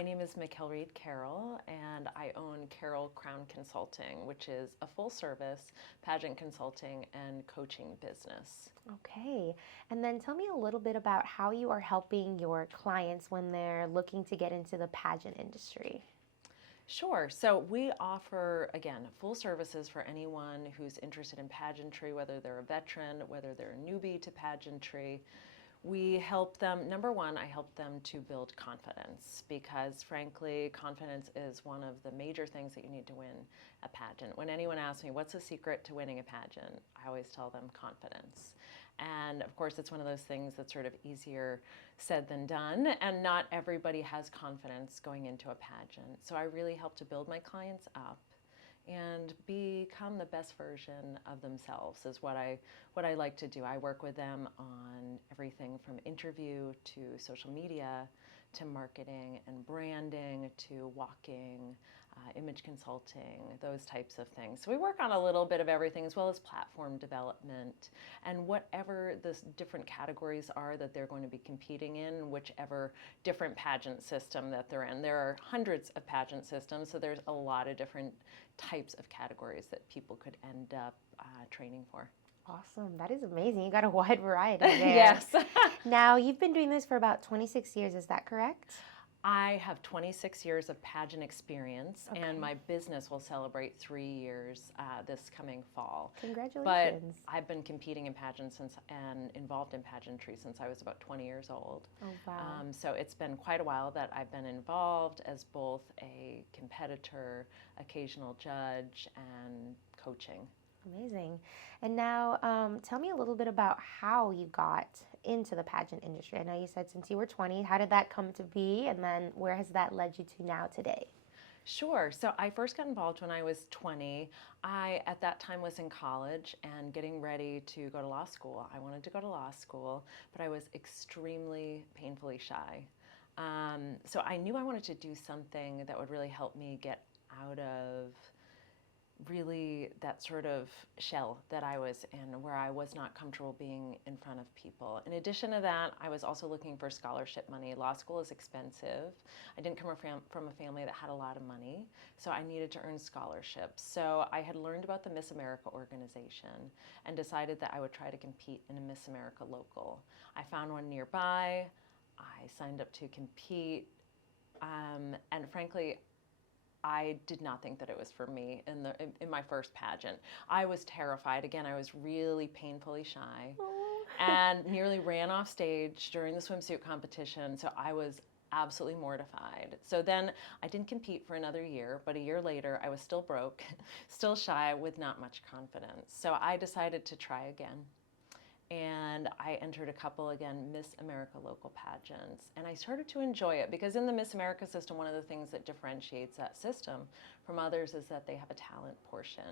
My name is Mikell Carroll, and I own Carroll Crown Consulting, which is a full-service pageant consulting and coaching business. Okay, and then tell me a little bit about how you are helping your clients when they're looking to get into the pageant industry. Sure. So we offer, again, full services for anyone who's interested in pageantry, whether they're a veteran, whether they're a newbie to pageantry. We help them, number one, I help them to build confidence because frankly, confidence is one of the major things that you need to win a pageant. When anyone asks me, what's the secret to winning a pageant? I always tell them confidence. And of course, it's one of those things that's sort of easier said than done, and not everybody has confidence going into a pageant. So I really help to build my clients up and become the best version of themselves is what I like to do. I work with them on everything from interview to social media to marketing and branding to walking, image consulting, those types of things. So we work on a little bit of everything as well as platform development and whatever the different categories are that they're going to be competing in, whichever different pageant system that they're in. There are hundreds of pageant systems, so there's a lot of different types of categories that people could end up training for. Awesome, that is amazing. You got a wide variety there. Yes. Now, you've been doing this for about 26 years, is that correct? I have 26 years of pageant experience, and my business will celebrate 3 years this coming fall. Congratulations. But I've been competing in pageants and involved in pageantry since I was about 20 years old. Oh, wow. So it's been quite a while that I've been involved as both a competitor, occasional judge, and coaching. Amazing. And now tell me a little bit about how you got into the pageant industry. I know you said since you were 20, how did that come to be? And then where has that led you to now today? Sure. So I first got involved when I was 20. I, at that time, was in college and getting ready to go to law school. I wanted to go to law school, but I was extremely painfully shy. So I knew I wanted to do something that would really help me get out of really that sort of shell that I was in where I was not comfortable being in front of people. In addition to that, I was also looking for scholarship money. Law school is expensive. I didn't come from a family that had a lot of money, so I needed to earn scholarships. So I had learned about the Miss America organization and decided that I would try to compete in a Miss America local. I found one nearby. I signed up to compete, and frankly, I did not think that it was for me in my first pageant. I was terrified. Again, I was really painfully shy and nearly ran off stage during the swimsuit competition. So I was absolutely mortified. So then I didn't compete for another year, but a year later I was still broke, still shy with not much confidence. So I decided to try again. And I entered a couple, again, Miss America local pageants. And I started to enjoy it because in the Miss America system, one of the things that differentiates that system from others is that they have a talent portion.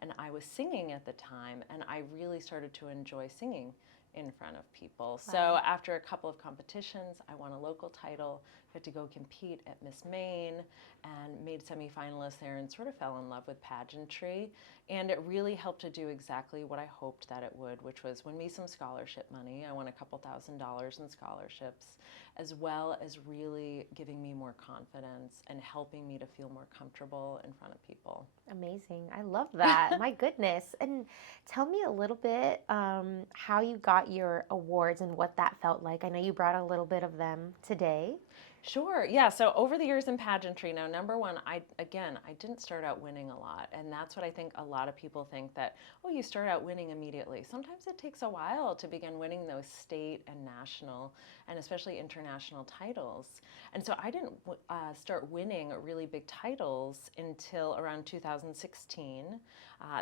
And I was singing at the time, and I really started to enjoy singing in front of people. Wow. So after a couple of competitions, I won a local title, got to go compete at Miss Maine and made semifinalists there and sort of fell in love with pageantry. And it really helped to do exactly what I hoped that it would, which was win me some scholarship money. I won a couple $1,000s in scholarships, as well as really giving me more confidence and helping me to feel more comfortable in front of people. Amazing. I love that. My goodness. And tell me a little bit how you got your awards and what that felt like. I know you brought a little bit of them today. Sure. Yeah. So over the years in pageantry, now, number one, I didn't start out winning a lot. And that's what I think a lot of people think that, oh, you start out winning immediately. Sometimes it takes a while to begin winning those state and national and especially international titles. And so I didn't start winning really big titles until around 2016.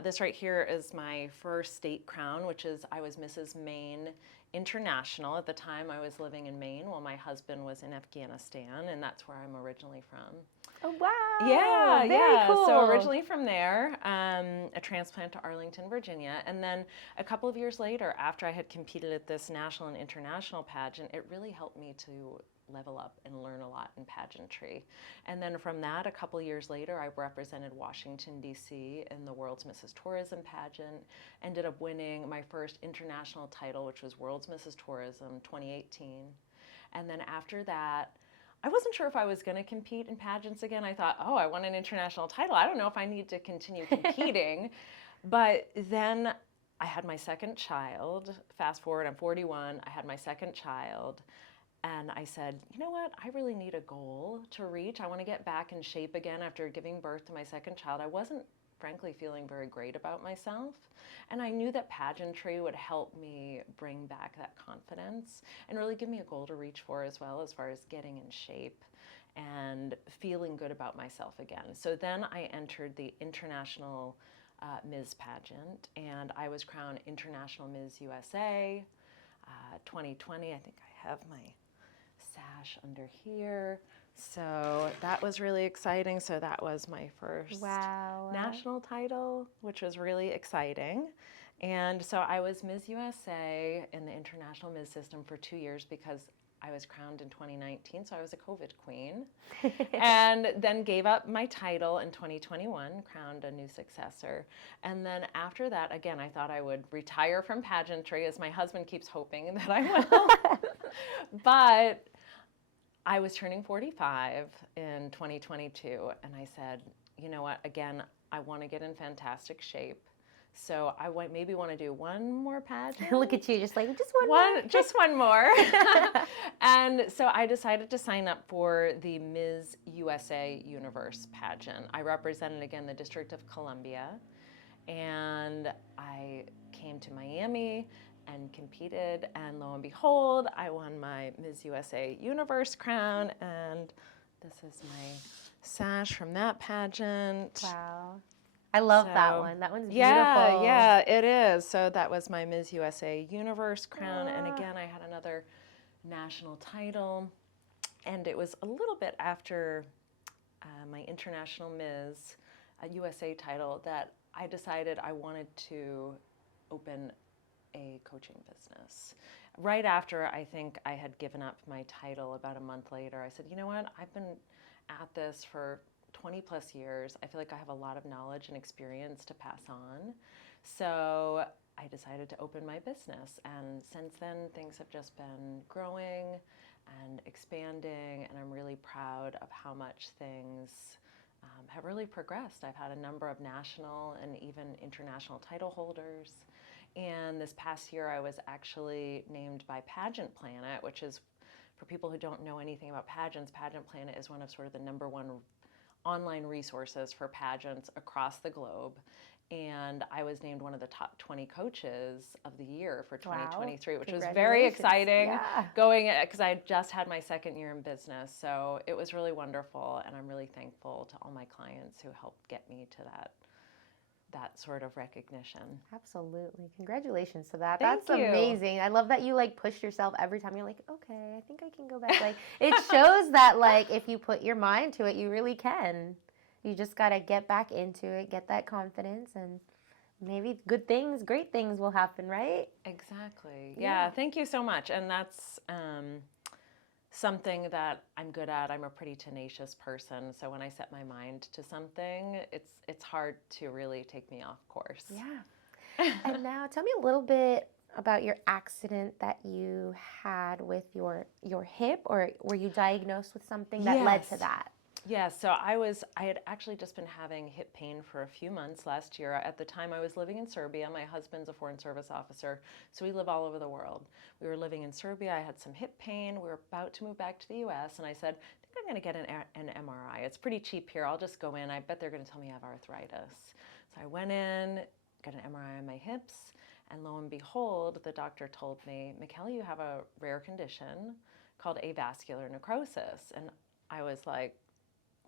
This right here is my first state crown, which is I was Mrs. Maine International. At the time I was living in Maine while my husband was in Afghanistan, and that's where I'm originally from. Oh, wow. Yeah, very yeah. cool. So originally from there, a transplant to Arlington, Virginia. And then a couple of years later, after I had competed at this national and international pageant, it really helped me to level up and learn a lot in pageantry. And then from that, a couple years later, I represented Washington, D.C. in the World's Mrs. Tourism pageant, ended up winning my first international title, which was World's Mrs. Tourism 2018. And then after that, I wasn't sure if I was going to compete in pageants again. I thought, oh, I won an international title. I don't know if I need to continue competing. But then I had my second child. Fast forward, I'm 41. I had my second child. And I said, you know what? I really need a goal to reach. I want to get back in shape again after giving birth to my second child. I wasn't, frankly, feeling very great about myself. And I knew that pageantry would help me bring back that confidence and really give me a goal to reach for as well, as far as getting in shape and feeling good about myself again. So then I entered the International Ms. Pageant, and I was crowned International Ms. USA 2020. I think I have my sash under here. So that was really exciting. So that was my first national title, which was really exciting. And so I was Ms. USA in the International Ms. system for 2 years because I was crowned in 2019, so I was a COVID queen. And then gave up my title in 2021, crowned a new successor. And then after that, again, I thought I would retire from pageantry, as my husband keeps hoping that I will. But I was turning 45 in 2022, and I said, you know what, again, I want to get in fantastic shape. So I maybe want to do one more pageant. Look at you, just like, just one more. Just one more. And so I decided to sign up for the Ms. USA Universe pageant. I represented, again, the District of Columbia, and I came to Miami and competed, and lo and behold, I won my Ms. USA Universe crown, and this is my sash from that pageant. Wow. I love that one. That one's beautiful. Yeah, it is. So that was my Ms. USA Universe crown, and again, I had another national title, and it was a little bit after my International Ms. USA title that I decided I wanted to open a coaching business. Right after I think I had given up my title, about a month later, I said, you know what, I've been at this for 20 plus years. I feel like I have a lot of knowledge and experience to pass on. So I decided to open my business. And since then, things have just been growing and expanding. And I'm really proud of how much things have really progressed. I've had a number of national and even international title holders. And this past year, I was actually named by Pageant Planet, which is, for people who don't know anything about pageants, Pageant Planet is one of sort of the #1 online resources for pageants across the globe. And I was named one of the top 20 coaches of the year for 2023, which was very exciting going, because I just had my second year in business. So it was really wonderful. And I'm really thankful to all my clients who helped get me to that sort of recognition. Absolutely. Congratulations to that. Thank That's you. amazing. I love that you like push yourself every time. You're like, okay, I think I can go back. Like, it shows that like if you put your mind to it, you really can. You just got to get back into it, get that confidence, and maybe good things, great things will happen, right? Exactly. Yeah. Thank you so much. And that's something that I'm good at. I'm a pretty tenacious person, so when I set my mind to something, it's hard to really take me off course. Yeah. And now tell me a little bit about your accident that you had with your hip, or were you diagnosed with something that led to that? Yeah, so I had actually just been having hip pain for a few months last year. At the time, I was living in Serbia. My husband's a foreign service officer, so we live all over the world. We were living in Serbia. I had some hip pain. We were about to move back to the U.S., and I said, I think I'm going to get an MRI. It's pretty cheap here. I'll just go in. I bet they're going to tell me I have arthritis. So I went in, got an MRI on my hips, and lo and behold, the doctor told me, Mikell, you have a rare condition called avascular necrosis. And I was like,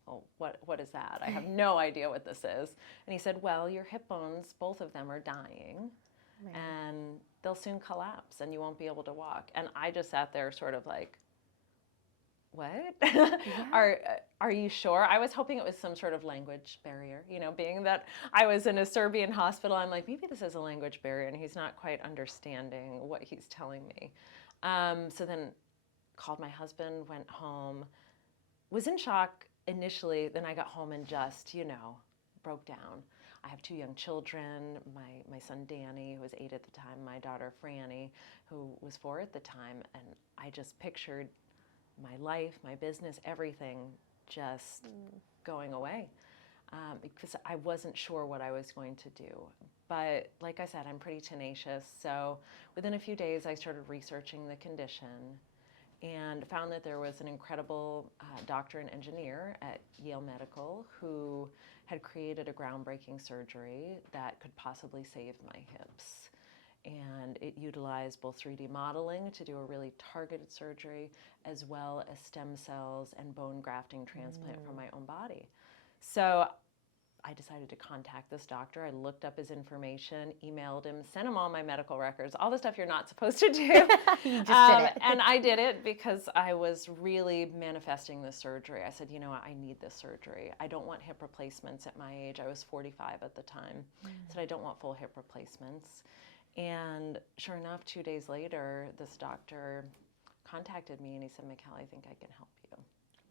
well, what is that? I have no idea what this is. And he said, well, your hip bones, both of them are dying, and they'll soon collapse, and you won't be able to walk. And I just sat there sort of like, what? Are you sure? I was hoping it was some sort of language barrier, being that I was in a Serbian hospital. I'm like, maybe this is a language barrier, and he's not quite understanding what he's telling me. So then called my husband, went home, was in shock initially. Then I got home and just, broke down. I have 2 young children, my son Danny, who was 8 at the time, my daughter Franny, who was 4 at the time, and I just pictured my life, my business, everything just going away because I wasn't sure what I was going to do. But like I said, I'm pretty tenacious. So within a few days, I started researching the condition and found that there was an incredible doctor and engineer at Yale Medical who had created a groundbreaking surgery that could possibly save my hips. And it utilized both 3D modeling to do a really targeted surgery, as well as stem cells and bone grafting transplant from my own body. So I decided to contact this doctor. I looked up his information, emailed him, sent him all my medical records, all the stuff you're not supposed to do. You just did it. And I did it because I was really manifesting this surgery. I said, you know what, I need this surgery. I don't want hip replacements at my age. I was 45 at the time. I said, I don't want full hip replacements. And sure enough, 2 days later, this doctor contacted me and he said, Mikell, I think I can help you.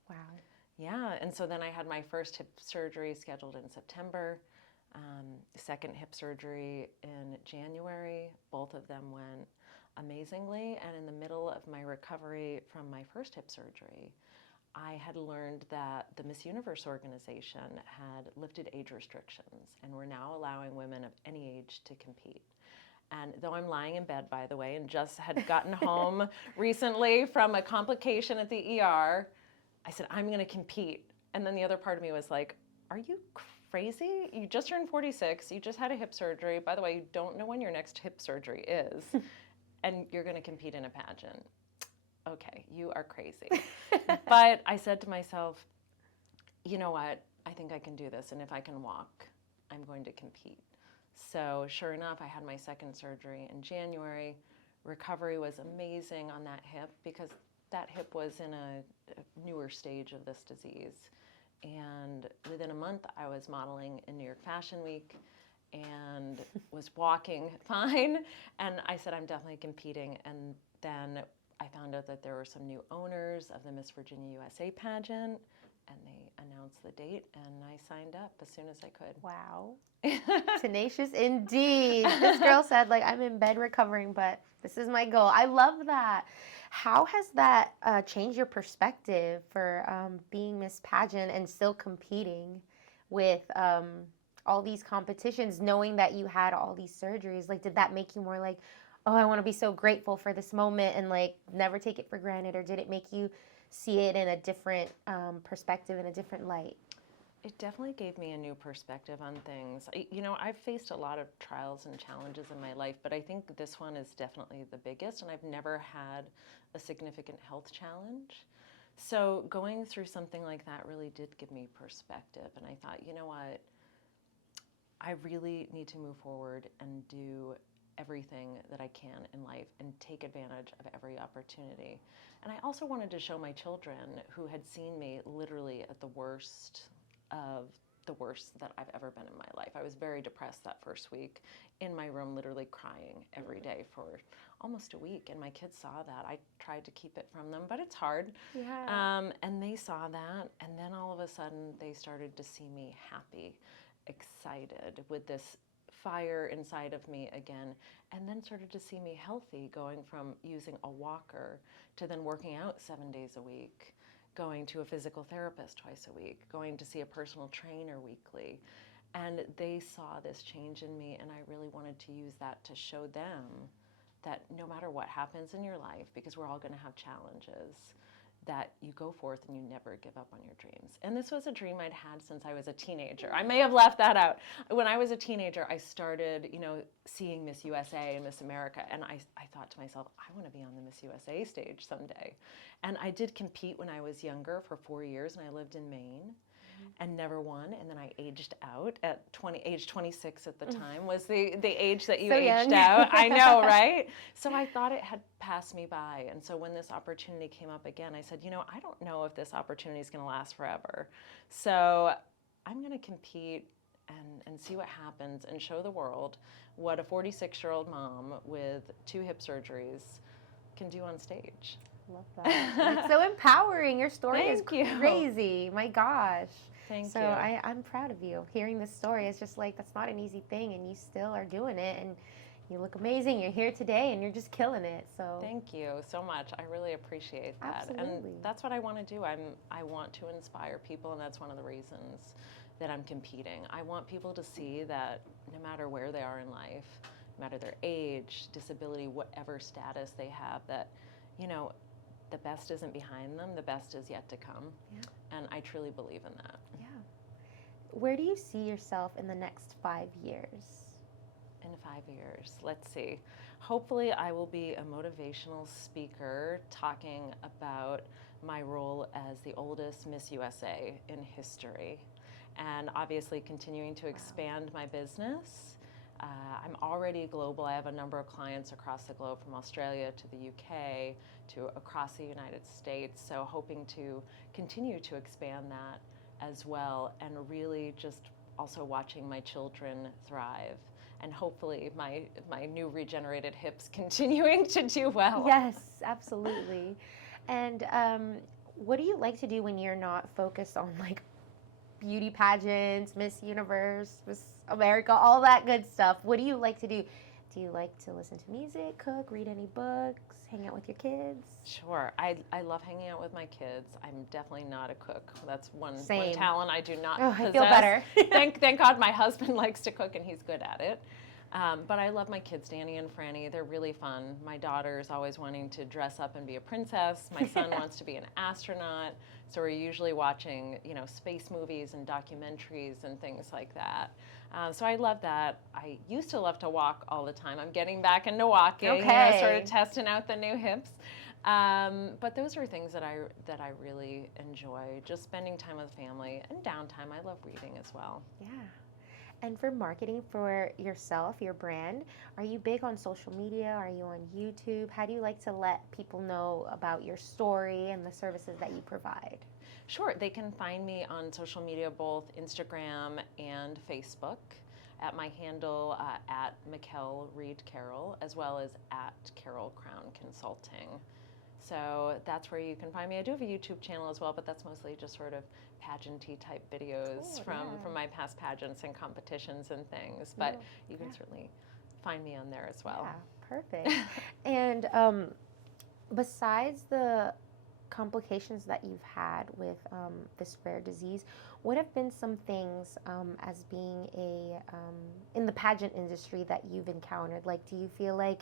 Wow. Yeah, and so then I had my first hip surgery scheduled in September, second hip surgery in January. Both of them went amazingly, and in the middle of my recovery from my first hip surgery, I had learned that the Miss Universe organization had lifted age restrictions and were now allowing women of any age to compete. And though I'm lying in bed, by the way, and just had gotten home recently from a complication at the ER, I said, I'm going to compete. And then the other part of me was like, are you crazy? You just turned 46. You just had a hip surgery. By the way, you don't know when your next hip surgery is. And you're going to compete in a pageant. Okay, you are crazy. But I said to myself, you know what? I think I can do this. And if I can walk, I'm going to compete. So sure enough, I had my second surgery in January. Recovery was amazing on that hip because that hip was in a newer stage of this disease. And within a month, I was modeling in New York Fashion Week and was walking fine. And I said, I'm definitely competing. And then I found out that there were some new owners of the Miss Virginia USA pageant, and they announced the date, and I signed up as soon as I could. Wow. Tenacious indeed. This girl said, like, I'm in bed recovering, but this is my goal. I love that. How has that changed your perspective for being Miss Pageant and still competing with all these competitions, knowing that you had all these surgeries? Like, did that make you more like, oh, I want to be so grateful for this moment and like never take it for granted? Or did it make you see it in a different perspective, in a different light? It definitely gave me a new perspective on things. You know, I've faced a lot of trials and challenges in my life, but I think this one is definitely the biggest, and I've never had a significant health challenge. So going through something like that really did give me perspective, and I thought, you know what, I really need to move forward and do everything that I can in life and take advantage of every opportunity. And I also wanted to show my children, who had seen me literally at the worst of the worst that I've ever been in my life. I was very depressed that first week, in my room literally crying every day for almost a week, and my kids saw that. I tried to keep it from them, but it's hard. Yeah. And they saw that, and then all of a sudden they started to see me happy, excited, with this fire inside of me again, and then started to see me healthy, going from using a walker to then working out 7 days a week, going to a physical therapist twice a week, going to see a personal trainer weekly. And they saw this change in me, and I really wanted to use that to show them that no matter what happens in your life, because we're all going to have challenges, that you go forth and you never give up on your dreams. And this was a dream I'd had since I was a teenager. I may have left that out. When I was a teenager, I started, seeing Miss USA and Miss America, and I thought to myself, I want to be on the Miss USA stage someday. And I did compete when I was younger for 4 years, and I lived in Maine. And never won, and then I aged out at age 26 at the time was the age that you So aged young. out. I know, right? So I thought it had passed me by, and so when this opportunity came up again, I said, I don't know if this opportunity is going to last forever. So I'm going to compete and see what happens and show the world what a 46-year-old mom with 2 hip surgeries can do on stage. Love that. It's so empowering. Your story is Thank you. crazy. My gosh. Thank so you. I'm proud of you. Hearing this story is just like, that's not an easy thing, and you still are doing it. And You look amazing. You're here today and you're just killing it. So Thank you so much. I really appreciate that. Absolutely. And that's what I want to do. I want to inspire people, and that's one of the reasons that I'm competing. I want people to see that no matter where they are in life, no matter their age, disability, whatever status they have, that, you know, the best isn't behind them, the best is yet to come. Yeah. And I truly believe in that. Yeah. Where do you see yourself in the next 5 years? In 5 years, let's see. Hopefully, I will be a motivational speaker talking about my role as the oldest Miss USA in history, and obviously continuing to expand my business. I'm already global. I have a number of clients across the globe, from Australia to the UK to across the United States. So hoping to continue to expand that as well, and really just also watching my children thrive. And hopefully my new regenerated hips continuing to do well. Yes, absolutely. And what do you like to do when you're not focused on like beauty pageants, Miss Universe, Miss America, all that good stuff? What do you like to do? Do you like to listen to music, cook, read any books, hang out with your kids? Sure. I love hanging out with my kids. I'm definitely not a cook. That's one Same. talent I do not Oh, possess. I feel better. Thank God my husband likes to cook and he's good at it. But I love my kids, Danny and Franny. They're really fun. My daughter's always wanting to dress up and be a princess. My son wants to be an astronaut. So we're usually watching, you know, space movies and documentaries and things like that. So I love that. I used to love to walk all the time. I'm getting back into walking, Okay. you know, sort of testing out the new hips. But those are things that I really enjoy. Just spending time with family and downtime. I love reading as well. Yeah. And for marketing for yourself, your brand, are you big on social media? Are you on YouTube? How do you like to let people know about your story and the services that you provide? Sure, they can find me on social media, both Instagram and Facebook, at my handle at Mikell Reed Carroll, as well as at Carroll Crown Consulting. So that's where you can find me. I do have a YouTube channel as well, but that's mostly just sort of pageant-y type videos Cool, from my past pageants and competitions and things. But you can certainly find me on there as well. Yeah, perfect. And besides the complications that you've had with this rare disease, what have been some things as being in the pageant industry that you've encountered? Like, do you feel like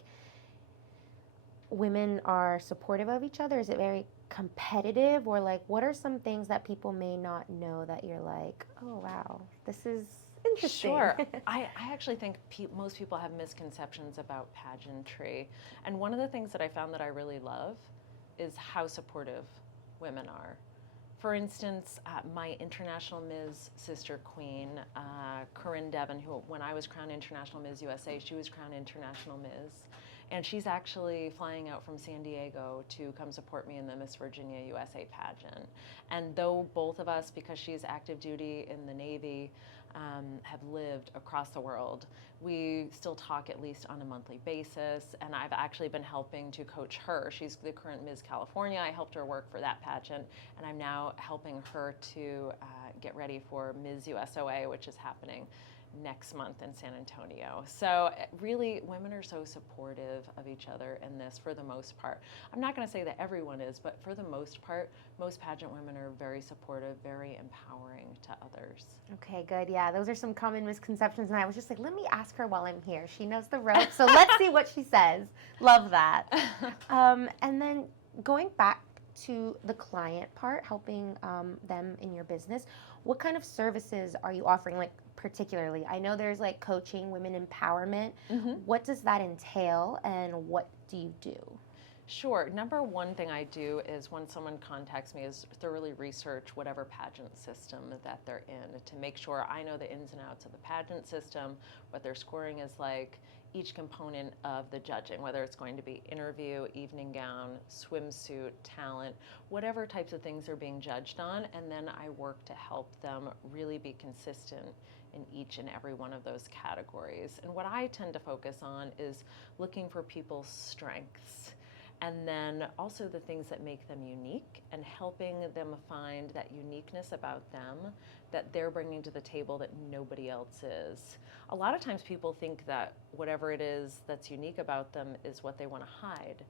women are supportive of each other? Is it very competitive? Or like, what are some things that people may not know that you're like, oh wow, this is interesting? Sure. I actually think most people have misconceptions about pageantry. And one of the things that I found that I really love is how supportive women are. For instance, my International Ms. Sister Queen, Corinne Devon, who when I was crowned International Ms. USA, she was crowned International Ms. And she's actually flying out from San Diego to come support me in the Miss Virginia USA pageant. And though both of us, because she's active duty in the Navy, have lived across the world, we still talk at least on a monthly basis. And I've actually been helping to coach her. She's the current Ms. California. I helped her work for that pageant. And I'm now helping her to get ready for Ms. USOA, which is happening next month in San Antonio. So really, women are so supportive of each other in this for the most part. I'm not going to say that everyone is, but for the most part, most pageant women are very supportive, very empowering to others. Okay, good. Yeah, those are some common misconceptions. And I was just like, let me ask her while I'm here. She knows the ropes, so let's see what she says. Love that. And then going back to the client part, helping them in your business, what kind of services are you offering, like particularly? I know there's like coaching, women empowerment. Mm-hmm. What does that entail and what do you do? Sure. Number one thing I do is when someone contacts me is thoroughly research whatever pageant system that they're in to make sure I know the ins and outs of the pageant system, what their scoring is like, each component of the judging, whether it's going to be interview, evening gown, swimsuit, talent, whatever types of things are being judged on, and then I work to help them really be consistent in each and every one of those categories. And what I tend to focus on is looking for people's strengths and then also the things that make them unique and helping them find that uniqueness about them that they're bringing to the table that nobody else is. A lot of times people think that whatever it is that's unique about them is what they want to hide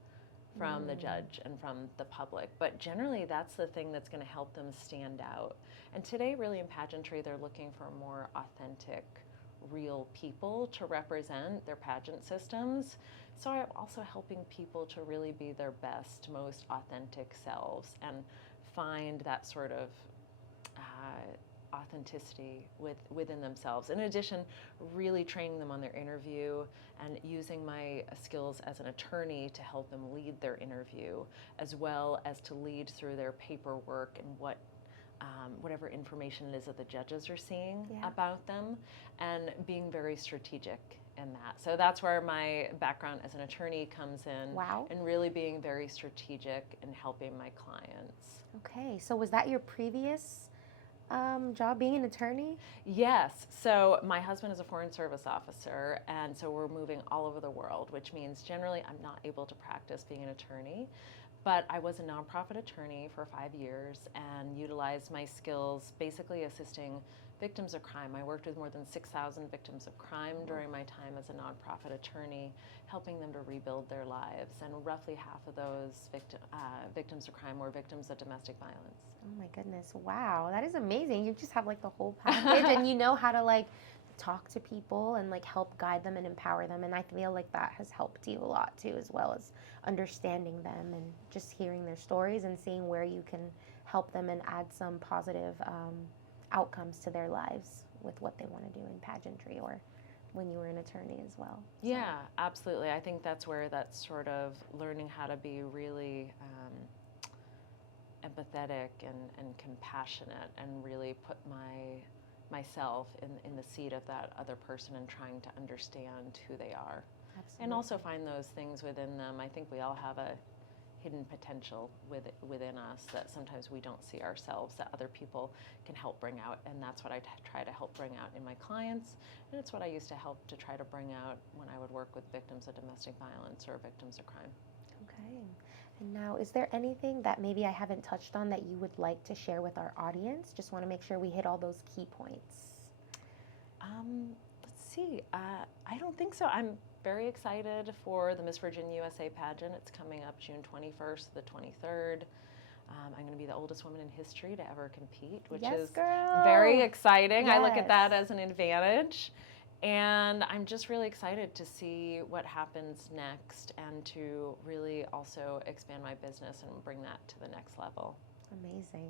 from the judge and from the public. But generally, that's the thing that's going to help them stand out. And today, really in pageantry, they're looking for more authentic, real people to represent their pageant systems. So I'm also helping people to really be their best, most authentic selves and find that sort of authenticity within themselves. In addition, really training them on their interview and using my skills as an attorney to help them lead their interview, as well as to lead through their paperwork and whatever information it is that the judges are seeing about them, and being very strategic in that. So that's where my background as an attorney comes in. Wow. And really being very strategic in helping my clients. Okay, so was that your previous job, being an attorney? Yes. So my husband is a Foreign Service officer, and so we're moving all over the world, which means generally I'm not able to practice being an attorney. But I was a nonprofit attorney for 5 years and utilized my skills basically assisting victims of crime. I worked with more than 6,000 victims of crime during my time as a nonprofit attorney, helping them to rebuild their lives. And roughly half of those victims of crime were victims of domestic violence. Oh my goodness, wow, that is amazing. You just have like the whole package and you know how to like talk to people and like help guide them and empower them, and I feel like that has helped you a lot too, as well as understanding them and just hearing their stories and seeing where you can help them and add some positive outcomes to their lives with what they want to do in pageantry or when you were an attorney as well. So. Yeah, absolutely. I think that's where that sort of learning how to be really empathetic and compassionate and really put myself in the seat of that other person and trying to understand who they are. Absolutely. And also find those things within them. I think we all have a hidden potential within us that sometimes we don't see ourselves, that other people can help bring out, and that's what I try to help bring out in my clients, and it's what I used to help to try to bring out when I would work with victims of domestic violence or victims of crime. Okay. And now, is there anything that maybe I haven't touched on that you would like to share with our audience? Just want to make sure we hit all those key points. Let's see. I don't think so. I'm very excited for the Miss Virginia USA pageant. It's coming up June 21st to the 23rd. I'm going to be the oldest woman in history to ever compete, which is very exciting. Yes. I look at that as an advantage. And I'm just really excited to see what happens next and to really also expand my business and bring that to the next level. Amazing.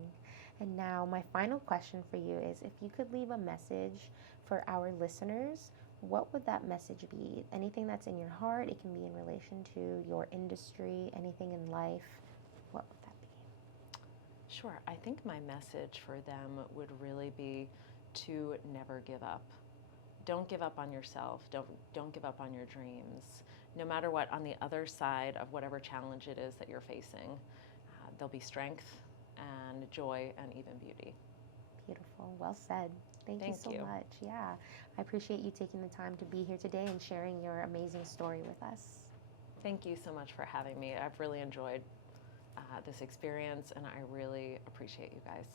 And now my final question for you is, if you could leave a message for our listeners, what would that message be? Anything that's in your heart, it can be in relation to your industry, anything in life, what would that be? Sure. I think my message for them would really be to never give up. Don't give up on yourself. Don't give up on your dreams. No matter what, on the other side of whatever challenge it is that you're facing, there'll be strength and joy and even beauty. Beautiful. Well said. Thank you so much. Yeah. I appreciate you taking the time to be here today and sharing your amazing story with us. Thank you so much for having me. I've really enjoyed this experience, and I really appreciate you guys.